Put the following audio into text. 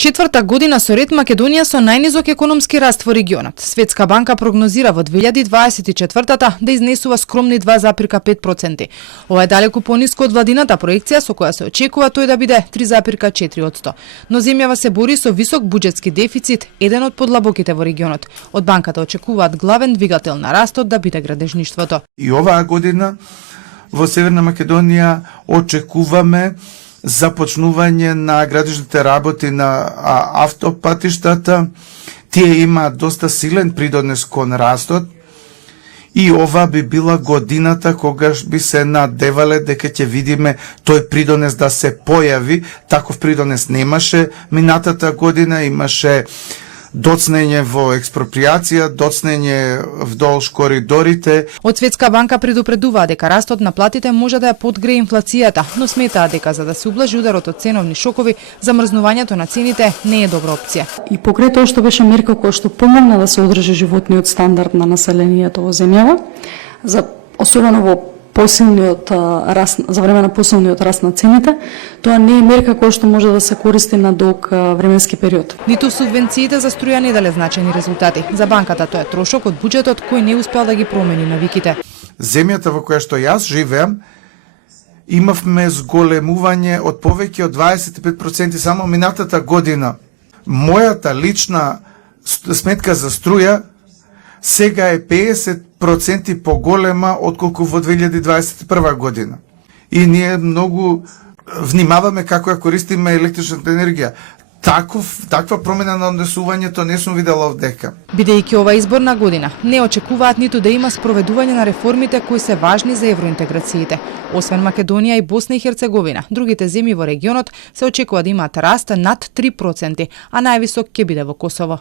Четврта година со ред Македонија со најнизок економски раст во регионот. Светска банка прогнозира во 2024 да изнесува скромни 2,5%. Ова е далеку пониско од владината проекција со која се очекува тој да биде 3,4%. Но земјава се бори со висок буџетски дефицит, еден од подлабоките во регионот. Од банката очекуваат главен двигател на растот да биде градежништвото. И оваа година во Северна Македонија очекуваме започнување на градежните работи на автопатиштата. Тие имаат доста силен придонес кон растот и ова би била годината когаш би се надевале дека ќе видиме тој придонес да се појави. Таков придонес немаше минатата година, имаше доцнење во експроприација, доцнење вдолж коридорите. Од Светска банка предупредуваа дека растот на платите може да ја подгрее инфлацијата, но сметаа дека за да се ублажи ударот од ценовни шокови, замрзнувањето на цените не е добра опција. И покрај тоа што беше мерка која што помогна да се одржи животниот стандард на населението во земјава, особено во посилниот раст, за време на посилниот раст на цените, тоа не е мерка која што може да се користи на долг временски период. Ниту субвенциите за струја не дале значени резултати. За банката тоа е трошок од буџетот кој не успеал да ги промени навиките. Земјата во која што јас живеам, имавме зголемување од повеќе од 25% само минатата година. Мојата лична сметка за струја сега е 50% поголема отколку во 2021 година. И ние многу внимаваме како ја користиме електричната енергија. Таква промена на однесувањето не сум видела овдека. Бидејќи ова изборна година, не очекуваат ниту да има спроведување на реформите кои се важни за евроинтеграциите. Освен Македонија и Босна и Херцеговина, другите земји во регионот се очекува да имаат раст над 3%, а највисок ќе биде во Косово.